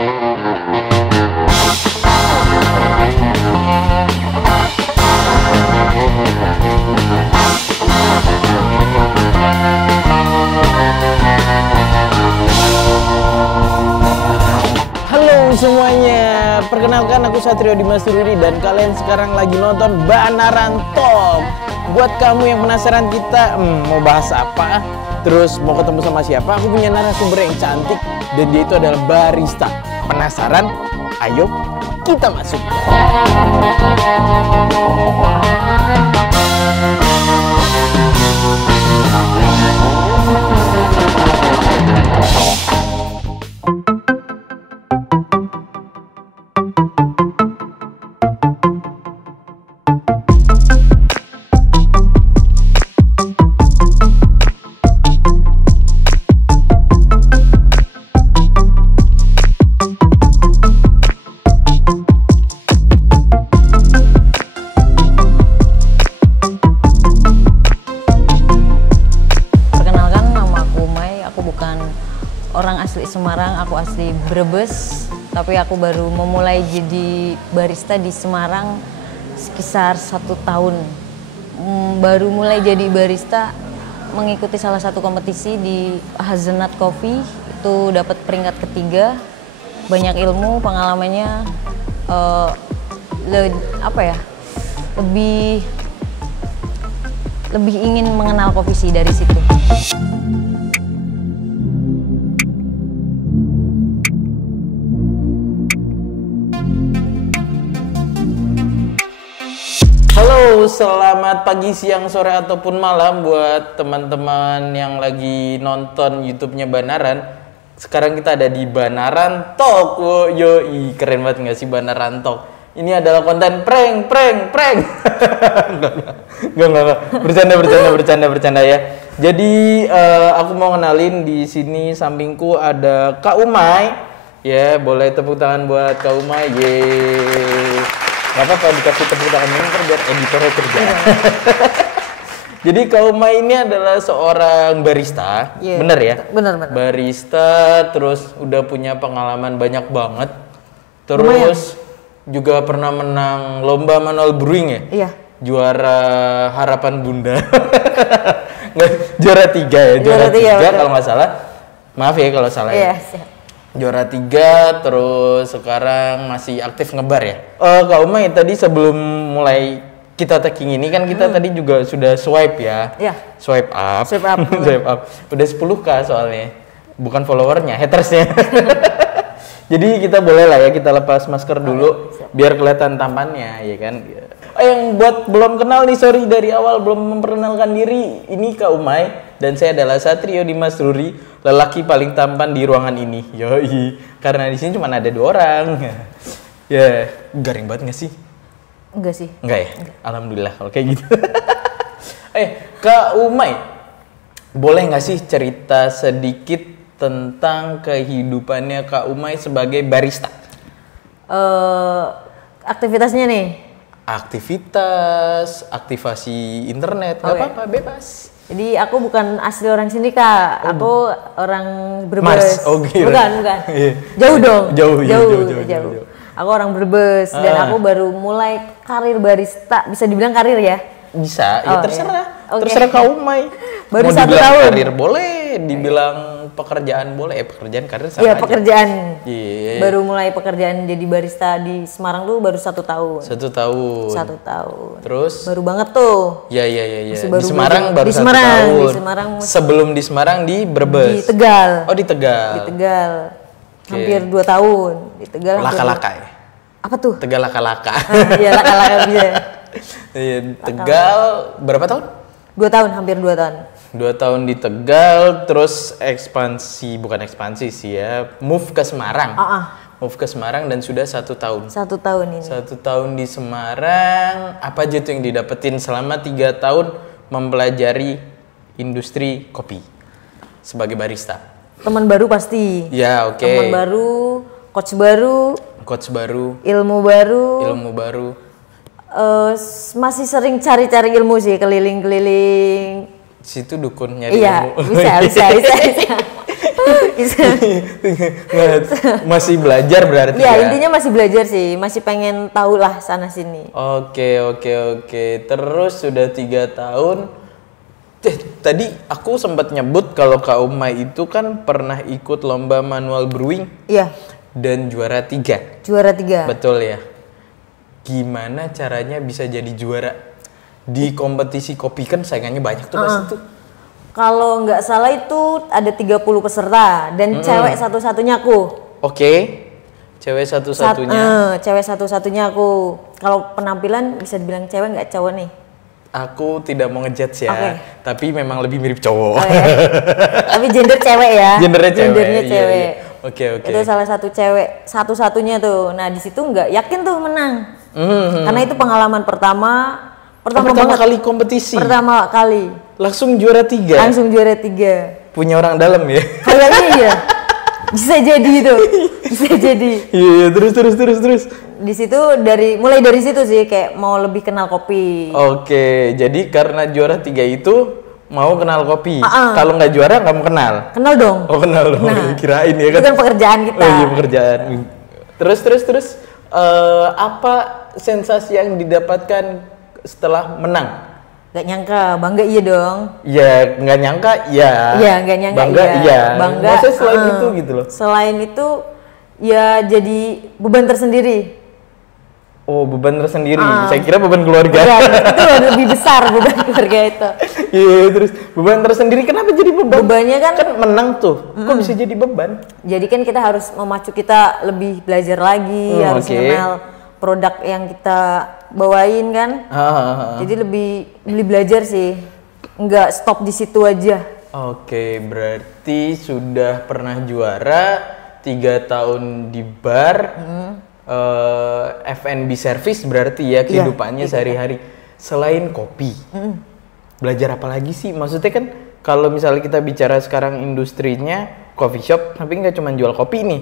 Semuanya, perkenalkan aku Satrio Dimas Rudi dan kalian sekarang lagi nonton Banaran Talk. Buat kamu yang penasaran kita mau bahas apa, terus mau ketemu sama siapa, aku punya narasumber yang cantik dan dia itu adalah barista. Penasaran? Ayo kita masuk. Orang asli Semarang, aku asli Brebes, tapi aku baru memulai jadi barista di Semarang sekitar 1 tahun. Baru mulai jadi barista mengikuti salah satu kompetisi di Hazelnut Coffee, itu dapat peringkat ketiga. Banyak ilmu, pengalamannya lebih ingin mengenal kopi sih dari situ. Halo, selamat pagi, siang, sore, ataupun malam buat teman-teman yang lagi nonton YouTube-nya Banaran. Sekarang kita ada di Banaran Talk. Yoi, keren banget nggak sih Banaran Talk? Ini adalah konten prank. Enggak. Bercanda ya. Jadi aku mau kenalin, di sini sampingku ada Kak Umay. Ya, boleh tepuk tangan buat Kak Umay. Yeay. Gak apa-apa dikasih tepuk tangan ini biar editornya kerja. Jadi Kak Umay ini adalah seorang barista, bener ya? Bener. Barista, terus udah punya pengalaman banyak banget. Terus juga pernah menang lomba manual brewing ya? Iya. Juara Harapan Bunda. Juara 3 ya? Juara 3 kalau nggak salah. Maaf ya kalau salah ya. Siap. Juara 3, terus sekarang masih aktif ngebar ya. Kak Umay, tadi sebelum mulai kita tagging ini kan kita tadi juga sudah swipe ya. Iya. Swipe up. Swipe up. Udah 10K soalnya. Bukan followernya, hatersnya. Jadi kita boleh lah ya, kita lepas masker dulu biar kelihatan tampannya ya kan. Yang buat belum kenal nih, sorry dari awal belum memperkenalkan diri. Ini Kak Umay dan saya adalah Satrio Dimas Rudi, lelaki paling tampan di ruangan ini. Yoi, karena di sini cuma ada 2 orang. Ya, garing banget nggak sih? Enggak sih. Enggak ya? Enggak. Alhamdulillah kalau kayak gitu. Kak Umay, boleh nggak sih cerita sedikit tentang kehidupannya Kak Umay sebagai barista? Aktivitasnya nih? Aktivitas, aktivasi internet, nggak apa-apa, bebas. Jadi aku bukan asli orang sini Kak, aku orang Brebes. Mars, bukan. Jauh dong. Jauh. Aku orang Brebes dan aku baru mulai karir barista, bisa dibilang karir ya? Bisa, ya terserah. Terserah Kak Umay. Baru mau 1 dibilang tahun. Karir boleh, dibilang pekerjaan boleh. Pekerjaan karir sama aja. Iya, pekerjaan. Baru mulai pekerjaan jadi barista di Semarang tuh baru 1 tahun. 1 tahun. 1 tahun. Terus? Baru banget tuh. Iya. Di Semarang baru 1 tahun. Di Semarang. Sebelum di Semarang di Brebes. Di Tegal. Oh, di Tegal. Di Tegal. Hampir 2 tahun. Di Tegal. Laka-laka ya? Apa tuh? Tegal laka-laka. Iya, laka-laka bisa. Tegal berapa tahun? 2 tahun, hampir 2 tahun. 2 tahun di Tegal, terus bukan ekspansi sih ya, move ke Semarang. Move ke Semarang dan sudah 1 tahun. 1 tahun ini. 1 tahun di Semarang, apa aja tuh yang didapetin selama 3 tahun mempelajari industri kopi sebagai barista? Teman baru pasti. Ya, oke. Teman baru, coach baru. Ilmu baru. Masih sering cari-cari ilmu sih, keliling-keliling. Situ dukun nyari ilmu. Iya, bisa. Masih belajar berarti ya? ya? Intinya masih belajar sih, masih pengen tahu lah sana sini. Oke. Terus sudah 3 tahun. Tadi aku sempat nyebut kalau Kak Umay itu kan pernah ikut lomba manual brewing. Iya. Dan juara 3. Juara 3. Betul ya. Gimana caranya bisa jadi juara? Di kompetisi kopi kan saingannya banyak tuh pasti tuh. Kalau nggak salah itu ada 30 peserta dan cewek satu-satunya aku. Oke. Cewek satu-satunya. Cewek satu-satunya aku. Kalau penampilan bisa dibilang cewek nggak cowok nih? Aku tidak mau ngejudge ya, tapi memang lebih mirip cowok. Oh, ya. Tapi gender cewek ya. Gendernya cewek. Iya. Oke. Itu salah satu cewek satu-satunya tuh. Nah di situ nggak yakin tuh menang. Karena itu pengalaman pertama banget. Kali kompetisi. Pertama kali. Langsung juara 3. Langsung juara 3. Punya orang dalam ya? Kayaknya iya. Bisa jadi itu. Bisa jadi. Iya, terus. Di situ mulai dari situ sih kayak mau lebih kenal kopi. Oke, jadi karena juara 3 itu mau kenal kopi. Kalau nggak juara nggak mau kenal. Kenal dong. Oh, kenal dong. Nah, kirain ya kan. Itu kan pekerjaan kita. Oh iya, pekerjaan. Terus apa sensasi yang didapatkan setelah menang? Gak nyangka, bangga iya dong. Ya, nggak nyangka, ya. Iya, nggak nyangka, bangga, iya. Bangga. Maksudnya selain itu gitu loh. Selain itu, ya jadi beban tersendiri. Oh, beban tersendiri. Saya kira beban keluarga. Itu lebih besar beban keluarga itu. Iya, terus beban tersendiri kenapa jadi beban? Bebannya kan menang tuh. Kok bisa jadi beban? Jadi kan kita harus memacu kita lebih belajar lagi, harus kenal produk yang kita bawain kan. Jadi lebih belajar sih. Nggak stop di situ aja. Oke, berarti sudah pernah juara 3 tahun di bar. F&B service berarti ya kehidupannya sehari-hari. Selain kopi, belajar apa lagi sih? Maksudnya kan kalau misalnya kita bicara sekarang industrinya coffee shop, tapi nggak cuma jual kopi nih.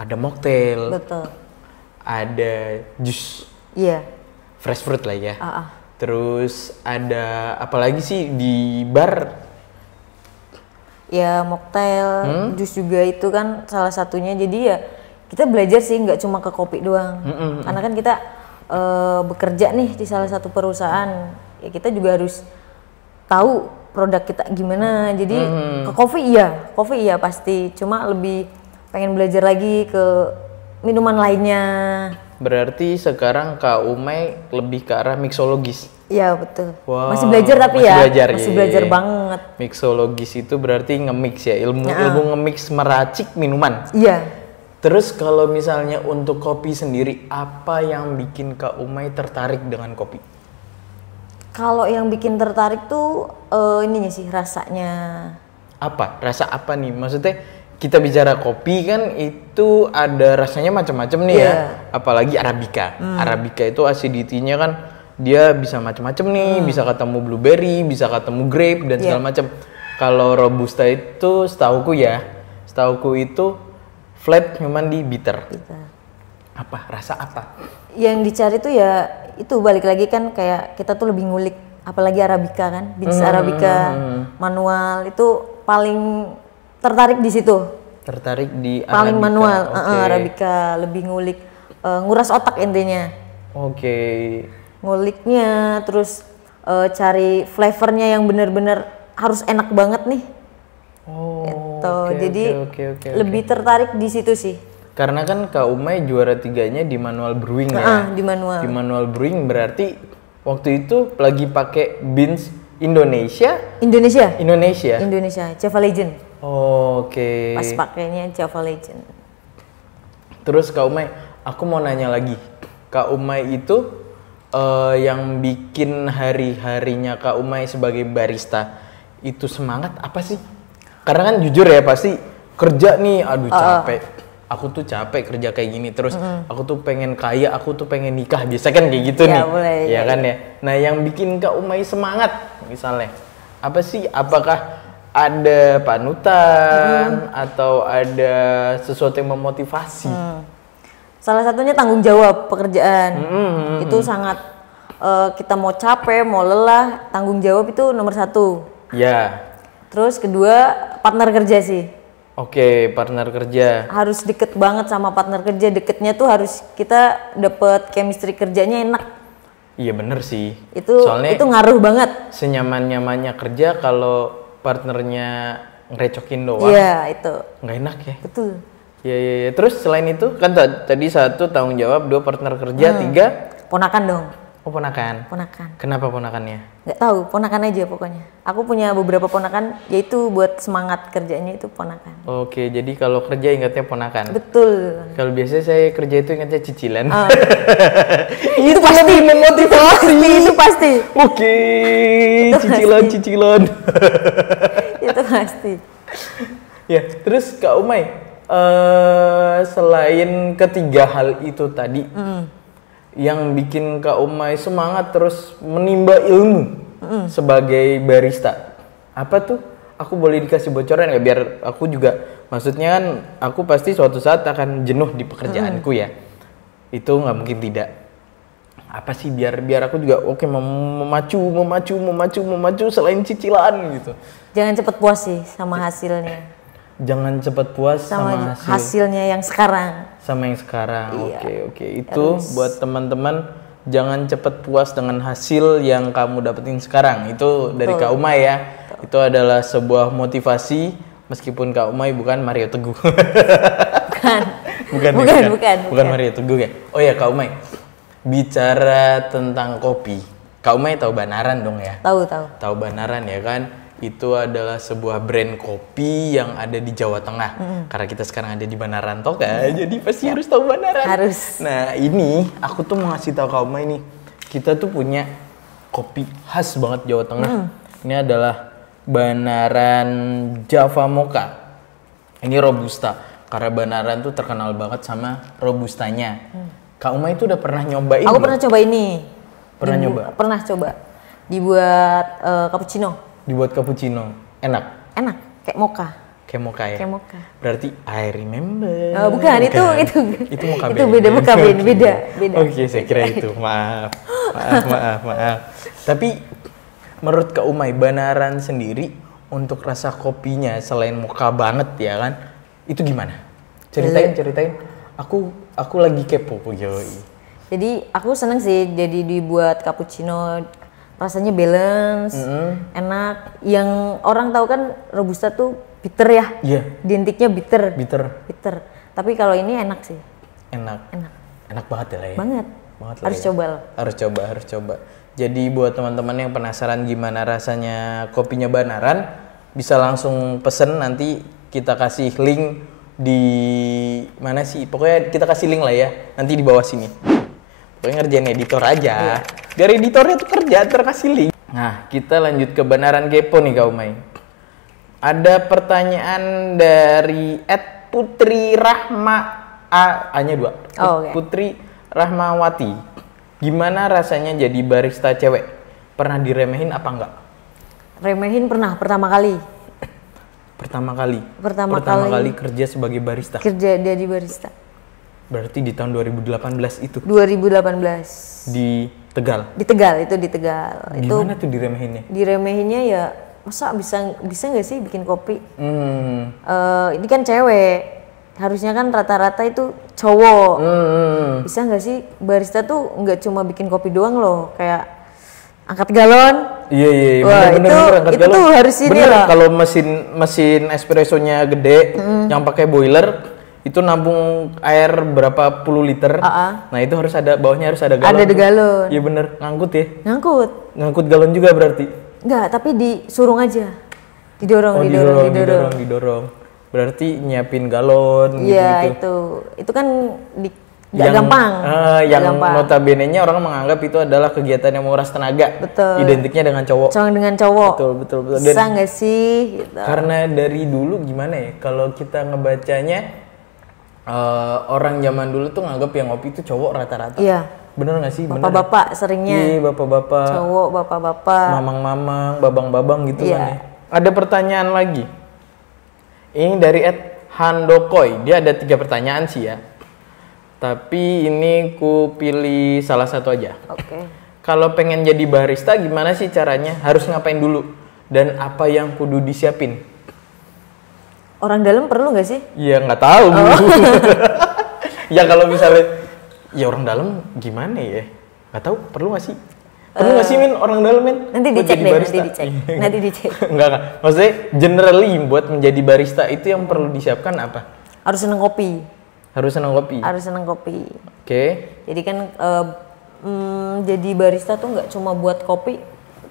Ada mocktail, betul. Ada jus, fresh fruit lah ya. Terus ada apa lagi sih di bar? Ya mocktail, jus juga itu kan salah satunya. Jadi ya kita belajar sih nggak cuma ke kopi doang. Karena kan kita bekerja nih di salah satu perusahaan, ya kita juga harus tahu produk kita gimana. Jadi ke kopi iya pasti. Cuma lebih pengen belajar lagi ke minuman lainnya. Berarti sekarang Kak Umay lebih ke arah mixologis. Iya betul. Wow, masih belajar tapi masih belajar ya. banget. Mixologis itu berarti nge-mix ya, ilmu nge-mix meracik minuman. Iya. Terus kalau misalnya untuk kopi sendiri, apa yang bikin Kak Umay tertarik dengan kopi? Kalau yang bikin tertarik tuh ininya sih rasanya. Apa? Rasa apa nih? Maksudnya kita bicara kopi kan itu ada rasanya macam-macam nih ya. Apalagi Arabica. Arabica itu acidity-nya kan dia bisa macam-macam nih, bisa ketemu blueberry, bisa ketemu grape dan segala macam. Kalau Robusta itu setauku itu flat cuman di bitter. Apa? Rasa apa? Yang dicari tuh ya itu balik lagi kan kayak kita tuh lebih ngulik, apalagi Arabica kan, beans Arabica manual itu paling tertarik di situ. Tertarik di Arabica. Paling manual, Arabica lebih ngulik, nguras otak intinya. Nguliknya, terus cari flavornya yang benar-benar harus enak banget nih. Jadi lebih tertarik di situ sih. Karena kan Kak Umay juara 3-nya di manual brewing ya. Di manual. Di manual brewing berarti waktu itu lagi pakai beans Indonesia, Java Legend. Pas pakainya Java Legend. Terus Kak Umay, aku mau nanya lagi. Kak Umay itu yang bikin hari-harinya Kak Umay sebagai barista itu semangat apa sih? Karena kan jujur ya pasti kerja nih, aduh capek. Aku tuh capek kerja kayak gini terus. Aku tuh pengen kaya, aku tuh pengen nikah. Biasa kan kayak gitu nih. Ya kan ya. Nah, yang bikin Kak Umay semangat misalnya apa sih? Apakah ada panutan atau ada sesuatu yang memotivasi? Salah satunya tanggung jawab pekerjaan. Itu sangat kita mau capek, mau lelah, tanggung jawab itu nomor 1. Ya. Terus kedua partner kerja sih. Oke, partner kerja. Harus deket banget sama partner kerja. Deketnya tuh harus kita dapet chemistry kerjanya enak. Iya bener sih. Soalnya itu ngaruh banget. Senyaman-nyamannya kerja kalau partnernya ngerecokin doang. Iya, itu. Nggak enak ya. Betul. Iya. Terus selain itu kan tadi 1 tanggung jawab, 2 partner kerja, 3 Ponakan dong. oh ponakan. Ponakan. Kenapa ponakannya? Nggak tahu, ponakan aja pokoknya. Aku punya beberapa ponakan, yaitu buat semangat kerjanya itu ponakan. Oke, jadi kalau kerja ingatnya ponakan. Betul. Kalau biasanya saya kerja itu ingatnya cicilan. Itu pasti memotivasi. Itu pasti. Oke, cicilan. Itu pasti. Ya, terus Kak Umay, selain ketiga hal itu tadi, yang bikin Kak Umay semangat terus menimba ilmu sebagai barista, apa tuh? Aku boleh dikasih bocoran nggak biar aku juga, maksudnya kan aku pasti suatu saat akan jenuh di pekerjaanku ya, itu nggak mungkin tidak. Apa sih biar aku juga memacu selain cicilan gitu. Jangan cepet puas sih sama hasilnya. Jangan cepat puas sama hasilnya yang sekarang. Sama yang sekarang. Iya. Oke. Itu buat teman-teman, jangan cepat puas dengan hasil yang kamu dapetin sekarang. Itu dari Kak Umay ya. Itu adalah sebuah motivasi meskipun Kak Umay bukan Mario Teguh. Bukan Mario Teguh ya. Oh ya Kak Umay. Bicara tentang kopi. Kak Umay tahu Banaran dong ya? Tahu. Tahu Banaran ya kan? Itu adalah sebuah brand kopi yang ada di Jawa Tengah. Karena kita sekarang ada di Banaran toh kan, jadi pasti harus tahu Banaran. Harus. Nah ini aku tuh mau ngasih tahu kamu ini, kita tuh punya kopi khas banget Jawa Tengah. Ini adalah Banaran Java Mocha. Ini robusta. Karena Banaran tuh terkenal banget sama robustanya. Kak Umay itu udah pernah nyobain? Aku pernah coba ini. Pernah coba. Dibuat cappuccino. Dibuat cappuccino, enak Kayak mocha ya. Kayak mocha. Berarti I remember. Bukan. Itu mocha itu beda mocha beda. Oke, saya kira itu. Maaf. Tapi menurut Kak Umay, Banaran sendiri untuk rasa kopinya selain mocha banget ya kan, itu gimana? Ceritain. Aku lagi kepo yoi. Jadi aku seneng sih jadi dibuat cappuccino. Rasanya balance, enak. Yang orang tahu kan robusta tuh bitter ya. Iya. Identiknya bitter. Tapi kalau ini enak sih. Enak banget ya. Banget. Harus ya. coba. Harus coba. Jadi buat teman-teman yang penasaran gimana rasanya kopinya Banaran, bisa langsung pesen, nanti kita kasih link di mana sih? Pokoknya kita kasih link lah ya. Nanti di bawah sini. Pokoknya ngerjain editor aja. Biar editornya tuh kerja, terkasih link. Nah, kita lanjut ke Banaran Kepo nih Kak Umay. Ada pertanyaan dari @Putri Rahma A-nya 2. Okay. Putri Rahmawati. Gimana rasanya jadi barista cewek? Pernah diremehin apa enggak? Remehin pernah pertama kali. Pertama kali kerja sebagai barista. Kerja jadi barista. Berarti di tahun 2018 itu? 2018. Di Tegal? Di Tegal. Gimana tuh diremehinnya? Diremehinnya ya, masa bisa nggak sih bikin kopi? Ini kan cewek, harusnya kan rata-rata itu cowok. Bisa nggak sih barista tuh nggak cuma bikin kopi doang loh, kayak angkat galon. Iya. Wah, bener, angkat galon. Itu harus ini lah. Kalau mesin espressonya gede, yang pakai boiler, itu nampung air berapa puluh liter. Nah itu harus ada, bawahnya harus ada galon. Ada galon. Iya bener, ngangkut ya? Ngangkut galon juga berarti? Enggak, tapi disurung aja. Didorong. Berarti nyiapin galon gitu. Iya itu kan gak gampang. Yang notabene-nya orang menganggap itu adalah kegiatan yang menguras tenaga. Betul. Identiknya dengan cowok. Betul. Bisa nggak sih? Gitu. Karena dari dulu gimana ya, kalau kita ngebacanya, orang zaman dulu tuh nganggap yang ngopi itu cowok rata-rata. Iya. Bener nggak sih? Bapak-bapak seringnya. Iya, bapak-bapak. Cowok, bapak-bapak. Mamang-mamang, babang-babang gitu iya. Kan ya. Ada pertanyaan lagi. Ini dari @Handokoy. Dia ada 3 pertanyaan sih ya. Tapi ini ku pilih salah satu aja. Oke. Kalau pengen jadi barista gimana sih caranya? Harus ngapain dulu? Dan apa yang kudu disiapin? Orang dalam perlu nggak sih? Ya nggak tahu. Ya kalau misalnya, ya orang dalam gimana ya? Nggak tahu, perlu nggak sih? Perlu nggak sih Min orang dalam Min? Nanti Buat dicek jadi deh, barista? nanti dicek. Enggak. Maksudnya generally buat menjadi barista itu yang perlu disiapkan apa? Harus seneng kopi. Harus senang kopi. Harus seneng kopi. Oke. Jadi kan jadi barista tuh nggak cuma buat kopi,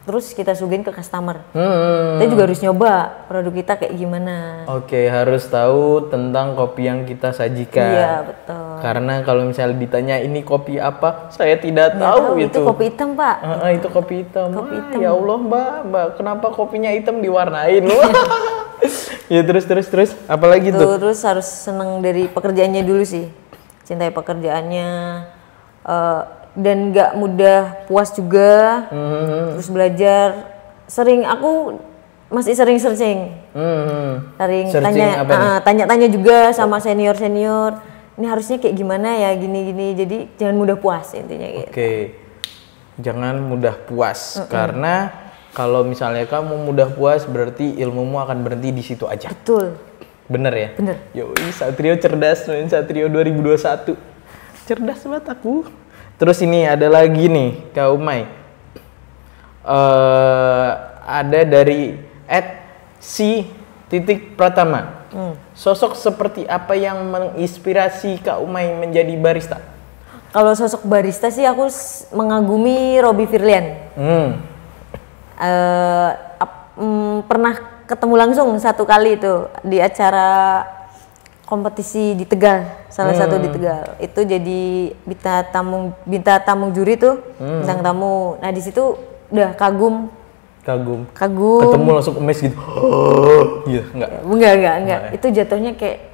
terus kita suguhin ke customer. Kita juga harus nyoba produk kita kayak gimana. Oke, harus tahu tentang kopi yang kita sajikan. Iya betul. Karena kalau misalnya ditanya ini kopi apa, saya tidak Nggak tahu itu kopi hitam pak. Itu kopi hitam. Kopi hitam. Ya Allah mbak, kenapa kopinya hitam diwarnain loh? Ya terus. Apalagi tuh? Terus harus seneng dari pekerjaannya dulu sih, cintai pekerjaannya dan nggak mudah puas juga. Terus belajar. Aku masih sering searching. Sering tanya-tanya juga sama senior. Ini harusnya kayak gimana ya, gini. Jadi jangan mudah puas intinya gitu. Oke. Jangan mudah puas karena kalau misalnya kamu mudah puas berarti ilmumu akan berhenti di situ aja. Betul. Bener ya? Bener. Yoi, Satrio cerdas, Satrio 2021. Cerdas banget aku. Terus ini ada lagi nih, Kak Umay. Ada dari @si_pratama. Sosok seperti apa yang menginspirasi Kak Umay menjadi barista? Kalau sosok barista sih aku mengagumi Robby Firlian. Pernah ketemu langsung satu kali itu di acara kompetisi di Tegal, salah satu di Tegal. Itu jadi bintang tamu juri tuh, bintang tamu. Nah di situ udah kagum. Ketemu langsung emes gitu. Iya, Enggak. Itu jatuhnya kayak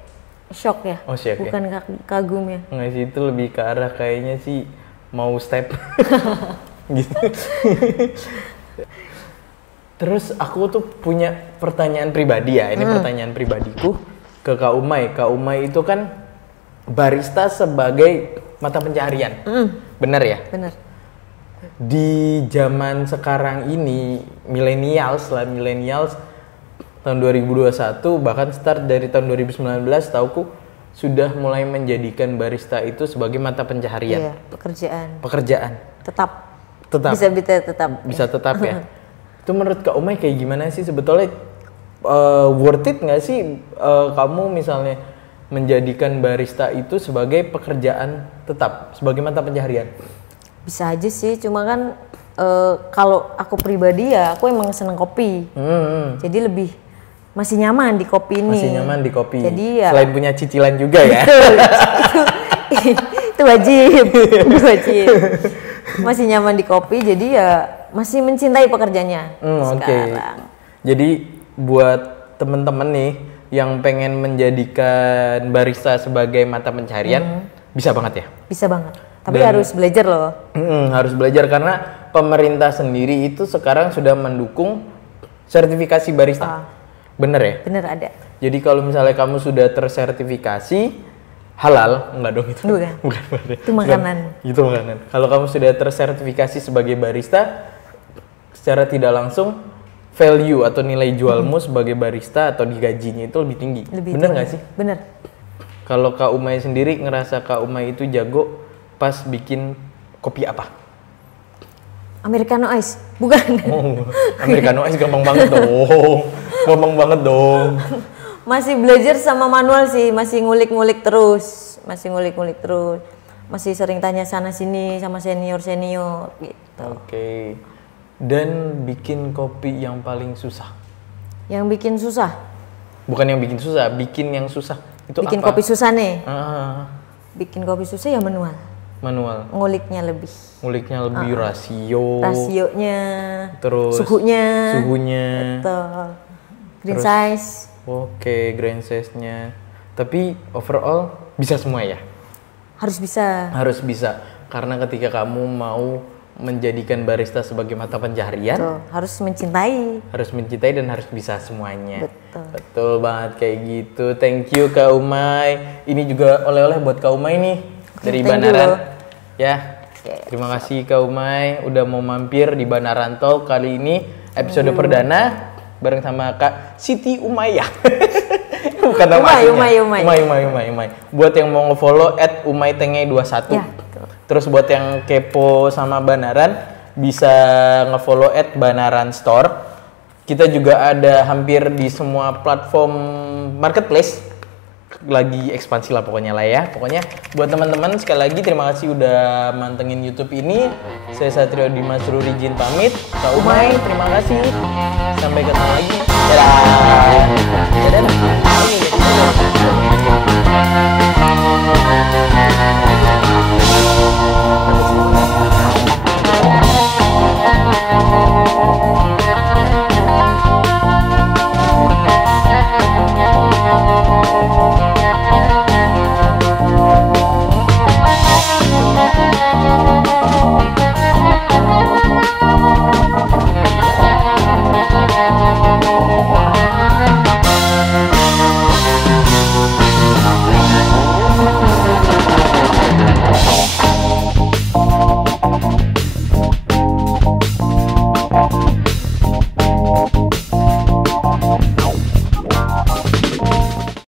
shock ya. Oh, shock bukan ya? kagum ya. Enggak sih, itu lebih ke arah kayaknya sih mau step. Gitu. Terus aku tuh punya pertanyaan pribadi ya. Ini pertanyaan pribadiku ke Kak Umay. Kak Umay itu kan barista sebagai mata pencaharian. Bener ya? Bener. Di zaman sekarang ini millennials tahun 2021 bahkan start dari tahun 2019 tauku sudah mulai menjadikan barista itu sebagai mata pencaharian. Iya, Pekerjaan. Tetap. Bisa tetap ya. Itu menurut Kak Umay kayak gimana sih sebetulnya, worth it nggak sih kamu misalnya menjadikan barista itu sebagai pekerjaan tetap, sebagai mata pencaharian? Bisa aja sih, cuma kan kalau aku pribadi ya aku emang seneng kopi. Jadi lebih masih nyaman di kopi ini. Masih nyaman di kopi. Jadi ya, selain punya cicilan juga ya. itu wajib. Masih nyaman di kopi, jadi ya masih mencintai pekerjaannya sekarang. Jadi buat temen-temen nih yang pengen menjadikan barista sebagai mata pencaharian, bisa banget ya? Bisa banget. Tapi harus belajar loh. Harus belajar karena pemerintah sendiri itu sekarang sudah mendukung sertifikasi barista. Bener ya? Bener, ada. Jadi kalau misalnya kamu sudah tersertifikasi halal, enggak dong itu? Bukan. Itu makanan. Itu makanan. Kalau kamu sudah tersertifikasi sebagai barista, secara tidak langsung value atau nilai jualmu sebagai barista atau digajinya itu lebih tinggi. Bener nggak sih? Bener. Kalau Kak Umay sendiri ngerasa Kak Umay itu jago pas bikin kopi apa? Americano Ice, bukan? Americano Ice gampang banget dong. Masih belajar sama manual sih, masih ngulik-ngulik terus. Masih sering tanya sana sini sama senior gitu. Oke. Dan bikin kopi yang paling susah? Yang bikin susah? Bukan yang bikin susah, bikin yang susah. Itu bikin apa? Kopi susah nih? Bikin kopi susah ya manual. Nguliknya lebih, rasionya, terus suhunya, betul. Grain size. Oke, grain size-nya. Tapi overall bisa semua ya? Harus bisa. Karena ketika kamu mau menjadikan barista sebagai mata pencaharian, harus mencintai dan harus bisa semuanya. Betul Banget kayak gitu. Thank you Kak Umay. Ini juga oleh-oleh buat Kak Umay nih dari Banaran. Ya. Terima kasih Kak Umay udah mau mampir di Banaran Talk kali ini episode perdana bareng sama Kak Siti Umayyah. Bukan nama aslinya. Umay. Buat yang mau nge-follow @umaytenge21. Ya, Terus buat yang kepo sama Banaran bisa nge-follow @banaran store. Kita juga ada hampir di semua platform marketplace. Lagi ekspansi lah pokoknya Pokoknya buat teman-teman sekali lagi terima kasih udah mantengin YouTube ini. Saya Satrio Dimas Ruri izin pamit. Kak Umay, terima kasih. Sampai ketemu lagi. Dadah. Dadah.